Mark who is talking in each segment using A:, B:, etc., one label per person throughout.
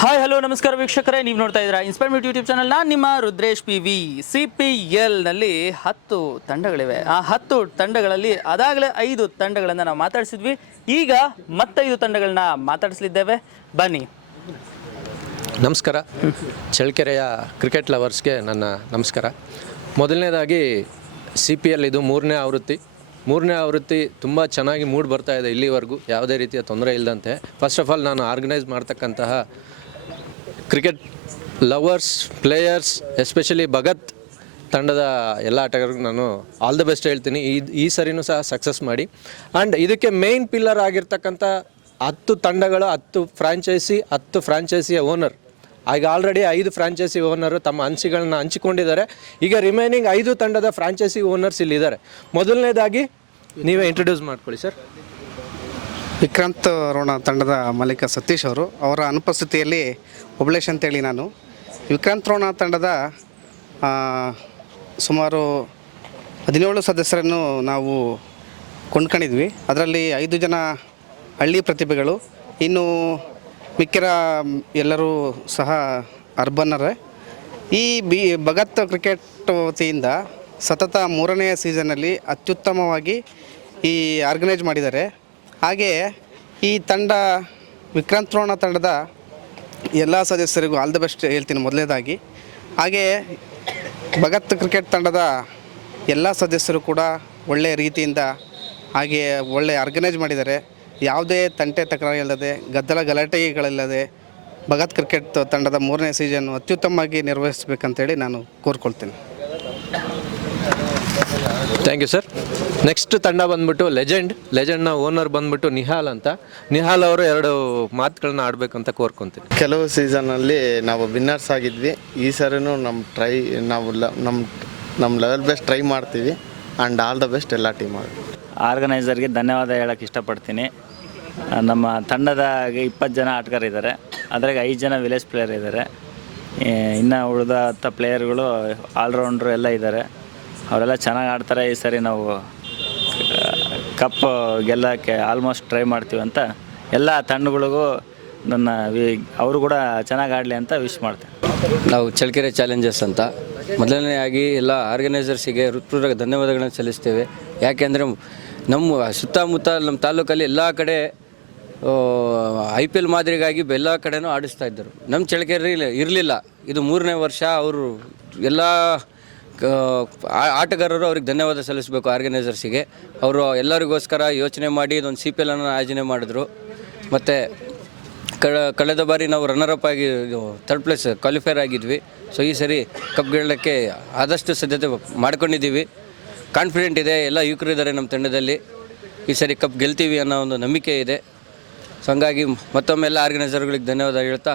A: Hi hello ನಮಸ್ಕಾರ ವೀಕ್ಷಕರೇ. ನೀವು ನೋಡ್ತಾ ಇದ್ದೀರಾ ಇನ್ಸ್ಪೈರ್ಮೆಂಟ್ ಯೂಟ್ಯೂಬ್ ಚಾನಲ್ ನಾನು ನಿಮ್ಮ Rudresh P V C P ಎಲ್ನಲ್ಲಿ ಹತ್ತು ತಂಡಗಳಿವೆ. ಆ ಹತ್ತು ತಂಡಗಳಲ್ಲಿ ಅದಾಗಲೇ ಐದು ತಂಡಗಳನ್ನು ನಾವು ಮಾತಾಡಿಸಿದ್ವಿ. ಈಗ ಮತ್ತೈದು ತಂಡಗಳನ್ನ ಮಾತಾಡಿಸಲಿದ್ದೇವೆ. ಬನ್ನಿ.
B: ನಮಸ್ಕಾರ. ಚಳ್ಳಕೆರೆಯ ಕ್ರಿಕೆಟ್ ಲವರ್ಸ್ಗೆ ನನ್ನ ನಮಸ್ಕಾರ. ಮೊದಲನೇದಾಗಿ ಸಿ ಪಿ ಎಲ್ ಇದು ಮೂರನೇ ಆವೃತ್ತಿ. ಮೂರನೇ ಆವೃತ್ತಿ ತುಂಬ ಚೆನ್ನಾಗಿ ಮೂಡ್ ಬರ್ತಾ ಇದೆ ಇಲ್ಲಿವರೆಗೂ. ಯಾವುದೇ ರೀತಿಯ ತೊಂದರೆ ಇಲ್ಲದಂತೆ ಫಸ್ಟ್ ಆಫ್ ಆಲ್ ನಾನು ಆರ್ಗನೈಸ್ ಮಾಡ್ತಕ್ಕಂತಹ cricket lovers, players, especially Bhagat ತಂಡದ ಎಲ್ಲ ಆಟಗಾರರಿಗೂ ನಾನು ಆಲ್ ದ ಬೆಸ್ಟ್ ಹೇಳ್ತೀನಿ. ಈ ಈ ಸರಿನೂ ಸಹ ಸಕ್ಸಸ್ ಮಾಡಿ. ಆ್ಯಂಡ್ ಇದಕ್ಕೆ ಮೇಯ್ನ್ ಪಿಲ್ಲರ್ ಆಗಿರ್ತಕ್ಕಂಥ ಹತ್ತು ತಂಡಗಳು, ಹತ್ತು ಫ್ರಾಂಚೈಸಿ ಹತ್ತು ಫ್ರಾಂಚೈಸಿಯ ಓನರ್ ಈಗ ಆಲ್ರೆಡಿ ಐದು ಫ್ರಾಂಚೈಸಿ ಓನರು ತಮ್ಮ ಅನಿಸಿಗಳನ್ನ ಹಂಚಿಕೊಂಡಿದ್ದಾರೆ. ಈಗ ರಿಮೈನಿಂಗ್ ಐದು ತಂಡದ ಫ್ರಾಂಚೈಸಿ ಓನರ್ಸ್ ಇಲ್ಲಿದ್ದಾರೆ. ಮೊದಲನೇದಾಗಿ ನೀವೇ ಇಂಟ್ರೊಡ್ಯೂಸ್ ಮಾಡ್ಕೊಳ್ಳಿ ಸರ್
C: ವಿಕ್ರಾಂತ್ ರೋಣ ತಂಡದ ಮಾಲೀಕ ಸತೀಶ್ ಅವರು ಅವರ ಅನುಪಸ್ಥಿತಿಯಲ್ಲಿ ಒಬ್ಲೇಶ್ ಅಂತೇಳಿ ನಾನು. ವಿಕ್ರಾಂತ್ ರೋಣ ತಂಡದ ಸುಮಾರು ಹದಿನೇಳು ಸದಸ್ಯರನ್ನು ನಾವು ಕೊಂಡ್ಕೊಂಡಿದ್ವಿ. ಅದರಲ್ಲಿ ಐದು ಜನ ಹಳ್ಳಿ ಪ್ರತಿಭೆಗಳು, ಇನ್ನು ಮಿಕ್ಕಿರ ಎಲ್ಲರೂ ಸಹ ಅರ್ಬನ್ನರೇ. ಈ ಬಿ, ಭಗತ್ ಕ್ರಿಕೆಟ್ ವತಿಯಿಂದ ಸತತ ಮೂರನೆಯ ಸೀಸನಲ್ಲಿ ಅತ್ಯುತ್ತಮವಾಗಿ ಈ ಆರ್ಗನೈಸ್ ಮಾಡಿದ್ದಾರೆ. ಹಾಗೆಯೇ ಈ ತಂಡ ವಿಕ್ರಾಂತ್ ರೋಣ ತಂಡದ ಎಲ್ಲ ಸದಸ್ಯರಿಗೂ ಆಲ್ ದ ಬೆಸ್ಟ್ ಹೇಳ್ತೀನಿ ಮೊದಲನೇದಾಗಿ ಹಾಗೆಯೇ ಭಗತ್ ಕ್ರಿಕೆಟ್ ತಂಡದ ಎಲ್ಲ ಸದಸ್ಯರು ಕೂಡ ಒಳ್ಳೆಯ ರೀತಿಯಿಂದ ಹಾಗೆಯೇ ಒಳ್ಳೆ ಆರ್ಗನೈಸ್ ಮಾಡಿದ್ದಾರೆ. ಯಾವುದೇ ತಂಟೆ ತಕರಾರು ಇಲ್ಲದೆ, ಗದ್ದಲ ಗಲಾಟೆಗಳಿಲ್ಲದೆ ಭಗತ್ ಕ್ರಿಕೆಟ್ ತಂಡದ ಮೂರನೇ ಸೀಸನ್ ಅತ್ಯುತ್ತಮವಾಗಿ ನಿರ್ವಹಿಸಬೇಕಂತೇಳಿ ನಾನು ಕೋರ್ಕೊಳ್ತೇನೆ.
B: ಥ್ಯಾಂಕ್ ಯು ಸರ್ ನೆಕ್ಸ್ಟ್ ತಂಡ ಬಂದ್ಬಿಟ್ಟು ಲೆಜೆಂಡ್ ಲೆಜೆಂಡ್ನ ಓನರ್ ಬಂದ್ಬಿಟ್ಟು ನಿಹಾಲ್ ಅಂತ. ನಿಹಾಲ್ ಅವರು ಎರಡು ಮಾತುಗಳನ್ನ ಆಡಬೇಕಂತ ಕೋರ್ಕೊತೀನಿ.
D: ಕೆಲವು ಸೀಸನಲ್ಲಿ ನಾವು ವಿನ್ನರ್ಸ್ ಆಗಿದ್ವಿ. ಈ ಸರಿನೂ ನಮ್ಮ ಟ್ರೈ ನಾವು ಲ ನಮ್ಮ ನಮ್ಮ ಲೆವೆಲ್ ಬೆಸ್ಟ್ ಟ್ರೈ ಮಾಡ್ತೀವಿ. ಆ್ಯಂಡ್ ಆಲ್ ದ ಬೆಸ್ಟ್ ಎಲ್ಲ ಟೀಮ್
E: ಆರ್ಗನೈಸರ್ಗೆ ಧನ್ಯವಾದ ಹೇಳಕ್ಕೆ ಇಷ್ಟಪಡ್ತೀನಿ. ನಮ್ಮ ತಂಡದ ಇಪ್ಪತ್ತು ಜನ ಆಟಗಾರಿದ್ದಾರೆ ಅದ್ರಾಗ ಐದು ಜನ ವಿಲೇಜ್ ಪ್ಲೇಯರ್ ಇದ್ದಾರೆ. ಇನ್ನು ಉಳಿದ ಹತ್ತು ಪ್ಲೇಯರ್ಗಳು ಆಲ್ರೌಂಡ್ರು ಎಲ್ಲ ಇದ್ದಾರೆ. ಅವರೆಲ್ಲ ಚೆನ್ನಾಗಿ ಆಡ್ತಾರೆ ಈ ಸರಿ ನಾವು ಕಪ್ ಗೆಲ್ಲಕ್ಕೆ ಆಲ್ಮೋಸ್ಟ್ ಟ್ರೈ ಮಾಡ್ತೀವಿ ಅಂತ ಎಲ್ಲ ತಂಡಗಳಿಗೂ ನನ್ನ ಅವರು ಕೂಡ ಚೆನ್ನಾಗಿ ಆಡಲಿ ಅಂತ ವಿಶ್ ಮಾಡ್ತೇನೆ.
F: ನಾವು ಚಳ್ಳಕೆರೆ ಚಾಲೆಂಜರ್ಸ್ ಅಂತ. ಮೊದಲನೆಯಾಗಿ ಎಲ್ಲ ಆರ್ಗನೈಸರ್ಸಿಗೆ ಹೃತ್ಪೂರ್ವಕ ಧನ್ಯವಾದಗಳನ್ನು ಸಲ್ಲಿಸ್ತೇವೆ. ಯಾಕೆಂದರೆ ನಮ್ಮ ಸುತ್ತಮುತ್ತ ನಮ್ಮ ತಾಲೂಕಲ್ಲಿ ಎಲ್ಲ ಕಡೆ ಐ ಪಿ ಎಲ್ ಮಾದರಿಗಾಗಿ ಎಲ್ಲ ಕಡೆನೂ ಆಡಿಸ್ತಾ ಇದ್ದರು. ನಮ್ಮ ಚಳ್ಳಕೆರೆ ಇರಲಿಲ್ಲ. ಇದು ಮೂರನೇ ವರ್ಷ ಅವರು ಎಲ್ಲ ಆಟಗಾರರು ಅವ್ರಿಗೆ ಧನ್ಯವಾದ ಸಲ್ಲಿಸಬೇಕು ಆರ್ಗನೈಸರ್ಸಿಗೆ. ಅವರು ಎಲ್ಲರಿಗೋಸ್ಕರ ಯೋಚನೆ ಮಾಡಿ ಇದೊಂದು ಸಿ ಪಿ ಎಲ್ ಅನ್ನು ಆಯೋಜನೆ ಮಾಡಿದ್ರು. ಮತ್ತು ಕಳ, ಕಳೆದ ಬಾರಿ ನಾವು ರನ್ನರ್ ಅಪ್ ಆಗಿ ಥರ್ಡ್ ಪ್ಲೇಸ್ ಕ್ವಾಲಿಫೈರ್ ಆಗಿದ್ವಿ. ಸೊ ಈ ಸರಿ ಕಪ್ ಗೆಲ್ಲಕ್ಕೆ ಆದಷ್ಟು ಸಿದ್ಧತೆ ಮಾಡ್ಕೊಂಡಿದ್ದೀವಿ. ಕಾನ್ಫಿಡೆಂಟ್ ಇದೆ, ಎಲ್ಲ ಯುವಕರು ಇದ್ದಾರೆ ನಮ್ಮ ತಂಡದಲ್ಲಿ. ಈ ಸರಿ ಕಪ್ ಗೆಲ್ತೀವಿ ಅನ್ನೋ ಒಂದು ನಂಬಿಕೆ ಇದೆ. ಸೊ ಹಂಗಾಗಿ ಮತ್ತೊಮ್ಮೆ ಎಲ್ಲ ಆರ್ಗನೈಸರ್ಗಳಿಗೆ ಧನ್ಯವಾದ ಹೇಳ್ತಾ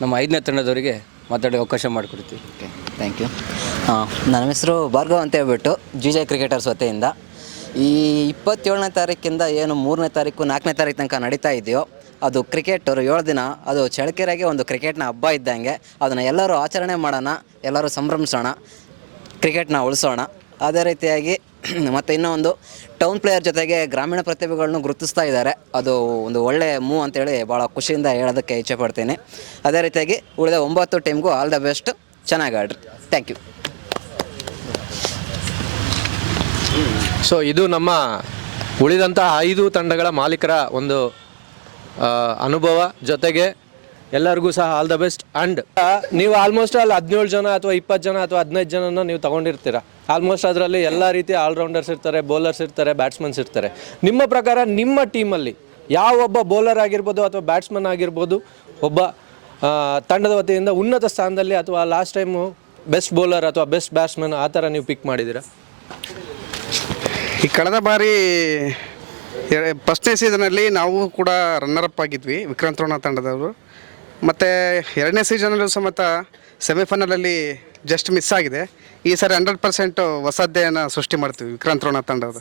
F: ನಮ್ಮ ಐದನೇ ತಂಡದವರಿಗೆ ಮಾತಾಡೋ ಅವಕಾಶ ಮಾಡಿಕೊಡ್ತೀವಿ.
G: ಓಕೆ ಥ್ಯಾಂಕ್ ಯು ನನ್ನ ಹೆಸರು ಭಾರ್ಗವ್ ಅಂತ ಹೇಳ್ಬಿಟ್ಟು ಜಿ ಜೆ ಕ್ರಿಕೆಟರ್ಸ್ ವತಿಯಿಂದ. ಈ ಇಪ್ಪತ್ತೇಳನೇ ತಾರೀಕಿಂದ ಏನು ಮೂರನೇ ತಾರೀಕು, ನಾಲ್ಕನೇ ತಾರೀಕು ತನಕ ನಡೀತಾ ಇದೆಯೋ, ಅದು ಕ್ರಿಕೆಟ್ ಏಳು ದಿನ, ಅದು ಚಳಕೆರೆಗೆ ಒಂದು ಕ್ರಿಕೆಟ್ನ ಹಬ್ಬ ಇದ್ದಂಗೆ, ಅದನ್ನು ಎಲ್ಲರೂ ಆಚರಣೆ ಮಾಡೋಣ, ಎಲ್ಲರೂ ಸಂಭ್ರಮಿಸೋಣ ಕ್ರಿಕೆಟ್ನ ಉಳಿಸೋಣ. ಅದೇ ರೀತಿಯಾಗಿ ಮತ್ತು ಇನ್ನೂ ಒಂದು ಟೌನ್ ಪ್ಲೇಯರ್ ಜೊತೆಗೆ ಗ್ರಾಮೀಣ ಪ್ರತಿಭೆಗಳನ್ನು ಗುರುತಿಸ್ತಾ ಇದ್ದಾರೆ. ಅದು ಒಂದು ಒಳ್ಳೆಯ ಮೂವ್ ಅಂತೇಳಿ ಭಾಳ ಖುಷಿಯಿಂದ ಹೇಳೋದಕ್ಕೆ ಇಚ್ಛೆ ಪಡ್ತೀನಿ. ಅದೇ ರೀತಿಯಾಗಿ ಉಳಿದ ಒಂಬತ್ತು ಟೀಮ್ಗೂ ಆಲ್ ದ ಬೆಸ್ಟ್. ಚೆನ್ನಾಗಿ ಆಡ್ರಿ. Thank you.
B: ಸೊ ಇದು ನಮ್ಮ ಉಳಿದಂತಹ ಐದು ತಂಡಗಳ ಮಾಲೀಕರ ಒಂದು ಅನುಭವ ಜೊತೆಗೆ ಎಲ್ಲರಿಗೂ ಸಹ ಆಲ್ ದ ಬೆಸ್ಟ್ ಅಂಡ್ ನೀವು ಆಲ್ಮೋಸ್ಟ್ ಅಲ್ಲಿ ಹದಿನೇಳು ಜನ ಅಥವಾ ಇಪ್ಪತ್ತು ಜನ ಅಥವಾ ಹದಿನೈದು ಜನನ ನೀವು ತಗೊಂಡಿರ್ತೀರ? ಆಲ್ಮೋಸ್ಟ್ ಅದರಲ್ಲಿ ಎಲ್ಲ ರೀತಿಯ ಆಲ್ರೌಂಡರ್ಸ್ ಇರ್ತಾರೆ ಬೌಲರ್ಸ್ ಇರ್ತಾರೆ ಬ್ಯಾಟ್ಸ್ಮನ್ಸ್ ಇರ್ತಾರೆ. ನಿಮ್ಮ ಪ್ರಕಾರ ನಿಮ್ಮ ಟೀಮಲ್ಲಿ ಯಾವ ಒಬ್ಬ ಬೌಲರ್ ಆಗಿರ್ಬೋದು ಅಥವಾ ಬ್ಯಾಟ್ಸ್ಮನ್ ಆಗಿರ್ಬೋದು, ಒಬ್ಬ ತಂಡದ ವತಿಯಿಂದ ಉನ್ನತ ಸ್ಥಾನದಲ್ಲಿ ಅಥವಾ ಲಾಸ್ಟ್ ಟೈಮು ಬೆಸ್ಟ್ ಬೌಲರ್ ಅಥವಾ ಬೆಸ್ಟ್ ಬ್ಯಾಟ್ಸ್ಮನ್ ಆ ಥರ ನೀವು ಪಿಕ್ ಮಾಡಿದ್ದೀರಾ?
C: ಈ ಕಳೆದ ಬಾರಿ ಫಸ್ಟ್ನೇ ಸೀಸನಲ್ಲಿ ನಾವು ಕೂಡ ರನ್ನರ್ ಅಪ್ ಆಗಿದ್ವಿ, ವಿಕ್ರಾಂತ್ ರೋಣ ತಂಡದವರು. ಮತ್ತು ಎರಡನೇ ಸೀಸನಲ್ಲೂ ಸಮೇತ ಸೆಮಿಫೈನಲಲ್ಲಿ ಜಸ್ಟ್ ಮಿಸ್ ಆಗಿದೆ. ಈ ಸಾರಿ ಹಂಡ್ರೆಡ್ ಪರ್ಸೆಂಟ್ ಹೊಸದ್ದೇನ ಸೃಷ್ಟಿ ಮಾಡ್ತೀವಿ ವಿಕ್ರಾಂತ್ ರೋಣ ತಂಡದ.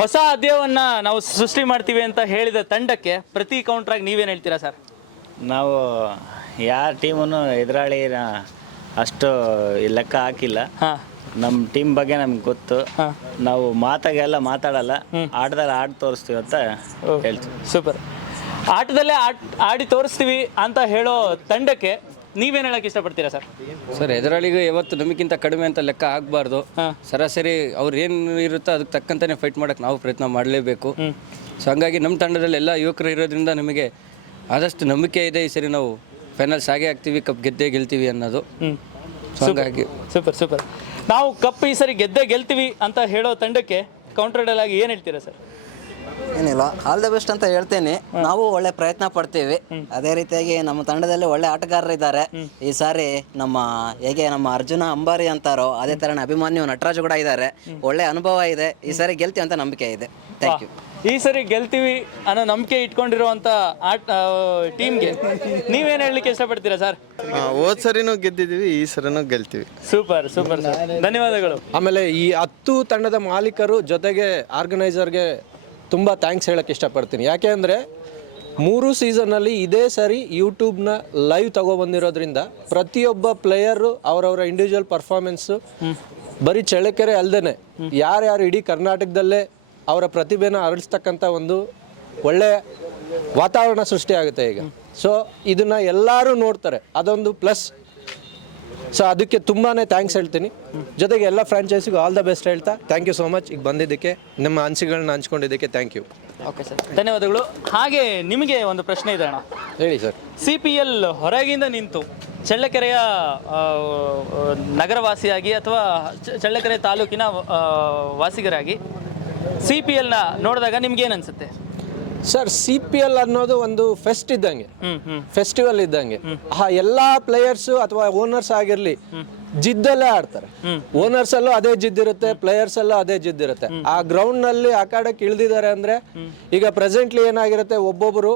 A: ಹೊಸ ಅಧ್ಯಾಯವನ್ನ ನಾವು ಸೃಷ್ಟಿ ಮಾಡ್ತೀವಿ ಅಂತ ಹೇಳಿದ ತಂಡಕ್ಕೆ ಪ್ರತಿ ಕೌಂಟ್ರಾಗಿ ನೀವೇನು ಹೇಳ್ತೀರಾ ಸರ್?
E: ನಾವು ಯಾರ ಟೀಮನ್ನು ಎದುರಾಳಿ ಅಷ್ಟು ಲೆಕ್ಕ ಹಾಕಿಲ್ಲ.
A: ಹಾಂ.
E: ನಮ್ಮ ಟೀಮ್ ಬಗ್ಗೆ ನಮ್ಗೆ ಗೊತ್ತು. ನಾವು ಮಾತಾಗೆಲ್ಲ ಮಾತಾಡಲ್ಲ ಆಡ್ದಾಗ ಆಡ್ ತೋರಿಸ್ತೀವಿ ಅಂತ ಹೇಳ್ತೀವಿ.
A: ಸೂಪರ್. ಆಟದಲ್ಲೇ ಆಟ ಆಡಿ ತೋರಿಸ್ತೀವಿ ಅಂತ ಹೇಳೋ ತಂಡಕ್ಕೆ ನೀವೇನು ಹೇಳಕ್ಕೆ ಇಷ್ಟಪಡ್ತೀರಾ ಸರ್?
F: ಸರ್ ಎದುರಾಳಿಗೆ ಯಾವತ್ತು ನಮಗಿಂತ ಕಡಿಮೆ ಅಂತ ಲೆಕ್ಕ ಆಗಬಾರ್ದು. ಸರಾಸರಿ ಅವ್ರು ಏನು ಇರುತ್ತೋ ಅದಕ್ಕೆ ತಕ್ಕಂತಾನೆ ಫೈಟ್ ಮಾಡೋಕ್ಕೆ ನಾವು ಪ್ರಯತ್ನ ಮಾಡಲೇಬೇಕು. ಸೊ ಹಂಗಾಗಿ ನಮ್ಮ ತಂಡದಲ್ಲಿ ಎಲ್ಲ ಯುವಕರು ಇರೋದ್ರಿಂದ ನಮಗೆ ಆದಷ್ಟು ನಂಬಿಕೆ ಇದೆ ಈ ಸರಿ ನಾವು ಫೈನಲ್ಸ್ ಹಾಗೆ ಆಗ್ತೀವಿ ಕಪ್ ಗೆದ್ದೇ ಗೆಲ್ತೀವಿ ಅನ್ನೋದು. ಸೊ ಹಂಗಾಗಿ
A: ಸೂಪರ್ ಸೂಪರ್. ನಾವು ಕಪ್ ಈ ಸರಿ ಗೆದ್ದೇ ಗೆಲ್ತೀವಿ ಅಂತ ಹೇಳೋ ತಂಡಕ್ಕೆ ಕೌಂಟರ್ಡಲ್ ಆಗಿ ಏನು ಹೇಳ್ತೀರಾ ಸರ್?
G: ಏನಿಲ್ಲ. ಆಲ್ ದ ಬೆಸ್ಟ್ ಅಂತ ಹೇಳ್ತೇನೆ. ನಾವು ಒಳ್ಳೆ ಪ್ರಯತ್ನ ಪಡ್ತೀವಿ. ಅದೇ ರೀತಿಯಾಗಿ ನಮ್ಮ ತಂಡದಲ್ಲಿ ಒಳ್ಳೆ ಆಟಗಾರರು ಇದ್ದಾರೆ. ಈ ಸಾರಿ ನಮ್ಮ ಹೇಗೆ ನಮ್ಮ ಅರ್ಜುನ ಅಂಬಾರಿ ಅಂತಾರೋ ಅದೇ ಥರ ಅಭಿಮಾನ್ಯು ನಟರಾಜ್ ಕೂಡ ಇದ್ದಾರೆ. ಒಳ್ಳೆ ಅನುಭವ ಇದೆ. ಈ ಸಾರಿ ಗೆಲ್ತೀವಿ ಅಂತ ನಂಬಿಕೆ ಇದೆ. ಥ್ಯಾಂಕ್ ಯು
A: ಈ ಸರಿ ಗೆಲ್ತೀವಿ ಅನ್ನೋ ನಂಬಿಕೆ ಇಟ್ಕೊಂಡಿರುವಂತ ಆಟ ಟೀಮ್ಗೆ. ನೀವೇನು ಹೇಳಲಿಕ್ಕೆ ಇಷ್ಟಪಡ್ತೀರಾ ಸರ್?
D: ಹೋದ್ ಸರಿನೂ ಗೆದ್ದಿದ್ದೀವಿ ಈ ಸರಿನೂ ಗೆಲ್ತೀವಿ.
A: Super super sir. ಧನ್ಯವಾದಗಳು.
B: ಆಮೇಲೆ ಈ ಹತ್ತು ತಂಡದ ಮಾಲೀಕರು ಜೊತೆಗೆ ಆರ್ಗನೈಸರ್ಗೆ ತುಂಬ ಥ್ಯಾಂಕ್ಸ್ ಹೇಳಕ್ಕೆ ಇಷ್ಟಪಡ್ತೀನಿ. ಯಾಕೆ ಅಂದರೆ ಮೂರು ಸೀಸನ್ನಲ್ಲಿ ಇದೇ ಸರಿ ಯೂಟ್ಯೂಬ್ನ ಲೈವ್ ತಗೊಬಂದಿರೋದ್ರಿಂದ ಪ್ರತಿಯೊಬ್ಬ ಪ್ಲೇಯರು ಅವರವರ ಇಂಡಿವಿಜುವಲ್ ಪರ್ಫಾರ್ಮೆನ್ಸು ಬರೀ ಚಳ್ಳಕೆರೆ ಅಲ್ಲದೆ ಯಾರ್ಯಾರು ಇಡೀ ಕರ್ನಾಟಕದಲ್ಲೇ ಅವರ ಪ್ರತಿಭೆನ ಅರಳಿಸ್ತಕ್ಕಂಥ ಒಂದು ಒಳ್ಳೆ ವಾತಾವರಣ ಸೃಷ್ಟಿಯಾಗುತ್ತೆ ಈಗ. ಸೊ ಇದನ್ನು ಎಲ್ಲರೂ ನೋಡ್ತಾರೆ. ಅದೊಂದು ಪ್ಲಸ್ ಸೊ ಅದಕ್ಕೆ ತುಂಬಾ ಥ್ಯಾಂಕ್ಸ್ ಹೇಳ್ತೀನಿ. ಜೊತೆಗೆ ಎಲ್ಲ ಫ್ರಾಂಚೈಸಿಗೂ ಆಲ್ ದ ಬೆಸ್ಟ್ ಹೇಳ್ತಾ ಥ್ಯಾಂಕ್ ಯು ಸೋ ಮಚ್ ಈಗ ಬಂದಿದ್ದಕ್ಕೆ ನಿಮ್ಮ ಅನಿಸಿಕೆಗಳನ್ನ ಹಂಚ್ಕೊಂಡಿದ್ದಕ್ಕೆ ಥ್ಯಾಂಕ್ ಯು
A: ಓಕೆ ಸರ್ ಧನ್ಯವಾದಗಳು. ಹಾಗೆ ನಿಮಗೆ ಒಂದು ಪ್ರಶ್ನೆ ಇದೆ ಅಣ್ಣ.
B: ಹೇಳಿ ಸರ್
A: ಸಿ ಪಿ ಎಲ್ ಹೊರಗಿಂದ ನಿಂತು ಚಳ್ಳಕೆರೆಯ ನಗರವಾಸಿಯಾಗಿ ಅಥವಾ ಚಳ್ಳಕೆರೆ ತಾಲೂಕಿನ ವಾಸಿಗರಾಗಿ ಸಿ ಪಿ ಎಲ್ನ ನೋಡಿದಾಗ ನಿಮ್ಗೆ ಏನು ಅನ್ಸುತ್ತೆ?
B: ಸರ್ ಸಿ ಪಿ ಎಲ್ ಅನ್ನೋದು ಒಂದು ಫೆಸ್ಟ್ ಇದ್ದಂಗೆ. ಫೆಸ್ಟಿವಲ್ ಇದ್ದಂಗೆ. ಆ ಎಲ್ಲಾ ಪ್ಲೇಯರ್ಸ್ ಅಥವಾ ಓನರ್ಸ್ ಆಗಿರ್ಲಿ ಜಿದ್ದಲ್ಲೇ ಆಡ್ತಾರೆ. ಓನರ್ಸ್ ಅಲ್ಲೂ ಅದೇ ಜಿದ್ದಿರುತ್ತೆ ಪ್ಲೇಯರ್ಸ್ ಅಲ್ಲೂ ಅದೇ ಜಿದ್ದಿರುತ್ತೆ ಆ ಗ್ರೌಂಡ್ನಲ್ಲಿ ಆಟಾಡಕ್ಕೆ ಇಳಿದಿದ್ದಾರೆ ಅಂದ್ರೆ ಈಗ ಪ್ರೆಸೆಂಟ್ಲಿ ಏನಾಗಿರುತ್ತೆ ಒಬ್ಬೊಬ್ರು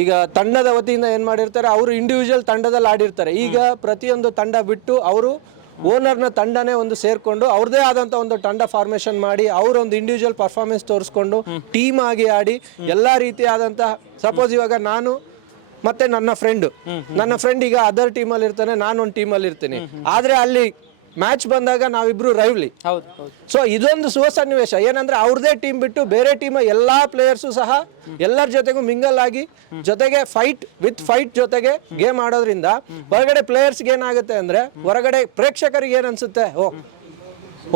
B: ಈಗ ತಂಡದ ವತಿಯಿಂದ ಏನ್ ಮಾಡಿರ್ತಾರೆ ಅವರು ಇಂಡಿವಿಜುವಲ್ ತಂಡದಲ್ಲಿ ಆಡಿರ್ತಾರೆ. ಈಗ ಪ್ರತಿಯೊಂದು ತಂಡ ಬಿಟ್ಟು ಅವರು ಓನರ್ನ ತಂಡನೇ ಒಂದು ಸೇರ್ಕೊಂಡು ಅವ್ರದೇ ಆದಂತ ಒಂದು ತಂಡ ಫಾರ್ಮೇಶನ್ ಮಾಡಿ ಅವರೊಂದು ಇಂಡಿವಿಜುವಲ್ ಪರ್ಫಾರ್ಮೆನ್ಸ್ ತೋರಿಸ್ಕೊಂಡು ಟೀಮ್ ಆಗಿ ಆಡಿ ಎಲ್ಲಾ ರೀತಿಯಾದಂತಹ ಸಪೋಸ್ ಇವಾಗ ನಾನು ಮತ್ತೆ ನನ್ನ ಫ್ರೆಂಡ್ ನನ್ನ ಫ್ರೆಂಡ್ ಈಗ ಅದರ್ ಟೀಮಲ್ಲಿ ಇರ್ತಾನೆ ನಾನು ಒಂದು ಟೀಮಲ್ಲಿ ಇರ್ತೀನಿ ಆದ್ರೆ ಅಲ್ಲಿ ಮ್ಯಾಚ್ ಬಂದಾಗ ನಾವಿಬ್ರು ರೈವ್ಲಿ
A: ಹೌದು
B: ಸೊ ಇದೊಂದು ಸುವ ಸನ್ನಿವೇಶ ಏನಂದ್ರೆ ಅವ್ರದೇ ಟೀಮ್ ಬಿಟ್ಟು ಬೇರೆ ಟೀಮ್ ಎಲ್ಲಾ ಪ್ಲೇಯರ್ಸು ಸಹ ಎಲ್ಲರ ಜೊತೆಗೂ ಮಿಂಗಲ್ ಆಗಿ ಜೊತೆಗೆ ಫೈಟ್ ವಿತ್ ಫೈಟ್ ಜೊತೆಗೆ ಗೇಮ್ ಆಡೋದ್ರಿಂದ ಹೊರಗಡೆ ಪ್ಲೇಯರ್ಸ್ಗೆ ಏನಾಗುತ್ತೆ ಅಂದ್ರೆ ಹೊರಗಡೆ ಪ್ರೇಕ್ಷಕರಿಗೆ ಏನ್ ಅನ್ಸುತ್ತೆ? ಓ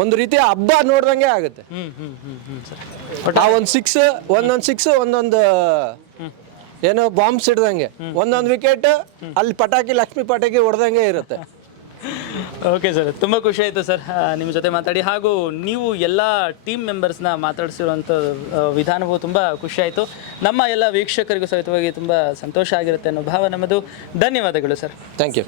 B: ಒಂದು ರೀತಿಯ ಹಬ್ಬ ನೋಡ್ದಂಗೆ ಆಗುತ್ತೆ. ಆ ಒಂದು ಸಿಕ್ಸ್ ಒಂದೊಂದು ಸಿಕ್ಸ್ ಒಂದೊಂದು ಏನೋ ಬಾಂಬ್ಸ್ ಇಡ್ದಂಗೆ. ಒಂದೊಂದು ವಿಕೆಟ್ ಅಲ್ಲಿ ಪಟಾಕಿ ಲಕ್ಷ್ಮಿ ಪಟಾಕಿ ಹೊಡೆದಂಗೆ ಇರುತ್ತೆ.
A: ಓಕೆ ಸರ್ ತುಂಬ ಖುಷಿ ಆಯಿತು ಸರ್ ನಿಮ್ಮ ಜೊತೆ ಮಾತಾಡಿ. ಹಾಗೂ ನೀವು ಎಲ್ಲ ಟೀಮ್ ಮೆಂಬರ್ಸ್ನ ಮಾತಾಡಿಸಿರುವಂಥ ವಿಧಾನವು ತುಂಬ ಖುಷಿ ಆಯಿತು. ನಮ್ಮ ಎಲ್ಲ ವೀಕ್ಷಕರಿಗೂ ಸಹಿತವಾಗಿ ತುಂಬ ಸಂತೋಷ ಆಗಿರುತ್ತೆ ಅನ್ನೋ ಭಾವ ನಮ್ಮದು. ಧನ್ಯವಾದಗಳು ಸರ್
B: ಥ್ಯಾಂಕ್ ಯು